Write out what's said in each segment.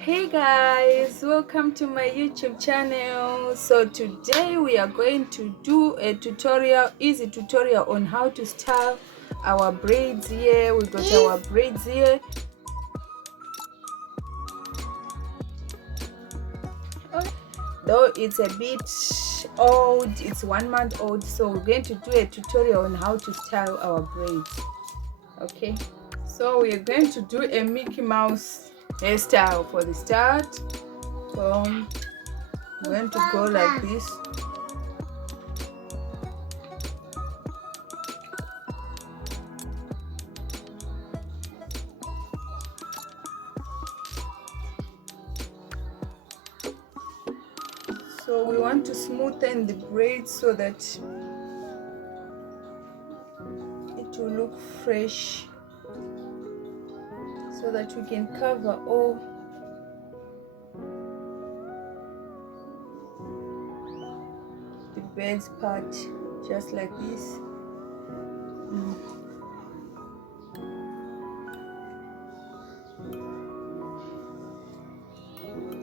Hey guys, welcome to my YouTube channel. So today we are going to do a easy tutorial on how to style our braids here. We got our braids here. Though it's a bit old, it's 1 month old, so we're going to do a tutorial on how to style our braids. Okay, so we are going to do a Mickey Mouse hairstyle for the start. So I'm going to go like this. So we want to smoothen the braids so that it will look fresh, so that we can cover all the braids part, just like this.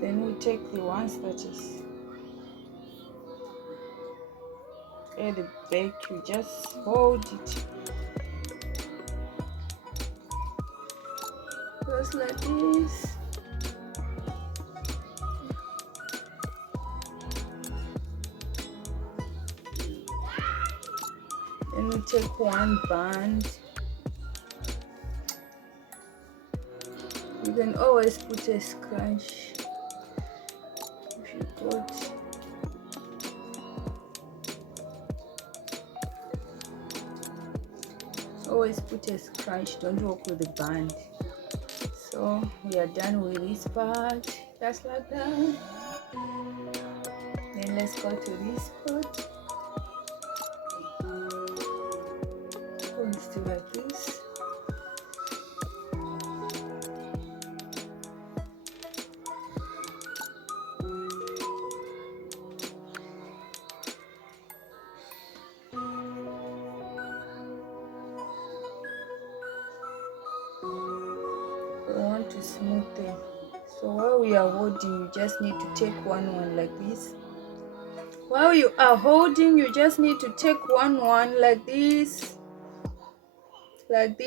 Then we take the ones that is at the back, you just hold it just like this. Then we take one band. You can always put a scrunch if you got. Always put a scrunch, don't work with the band. So we are done with this part, just like that. Then let's go to this part. Hold it still like this. We want to smoothen. So while we are holding, you just need to take one like this. While you are holding, you just need to take one like this, then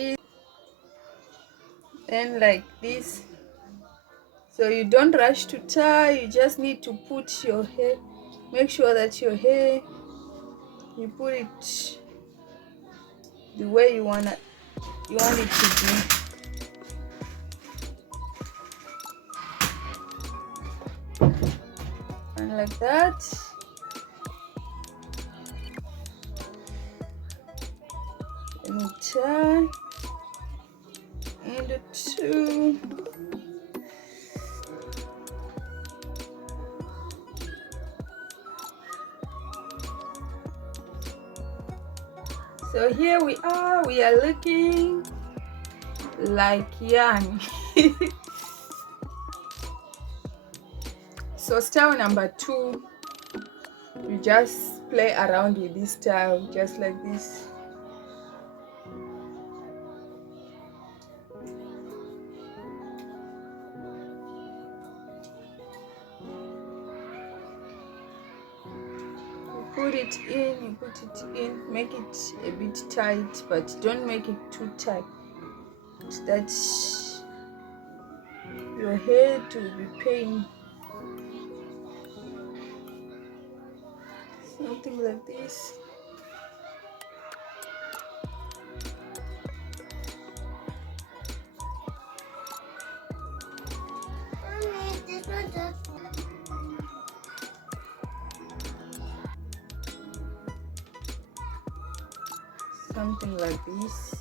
like this. So you don't rush to tie, you just need to put your hair, make sure that your hair, you put it the way you want it to be. And like that. Then we tie into two. So here we are looking like yarn. So style number 2, you just play around with this style, just like this. You put it in, make it a bit tight, but don't make it too tight, that your hair will be pain. Something like this. Something like this.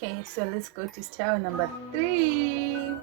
Okay, so let's go to style number 3.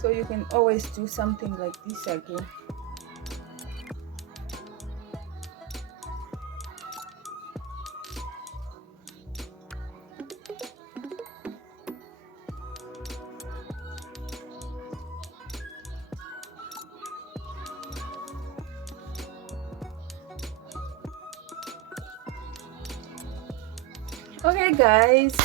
So you can always do something like this again. Okay guys,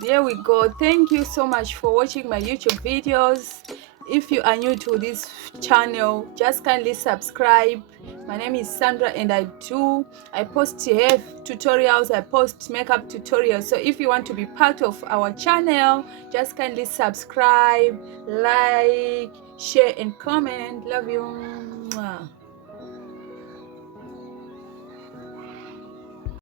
there we go. Thank you so much for watching my YouTube videos. If you are new to this channel, just kindly subscribe. My name is Sandra and I post hair tutorials, I post makeup tutorials. So if you want to be part of our channel, just kindly subscribe, like, share and comment. Love you. Mwah.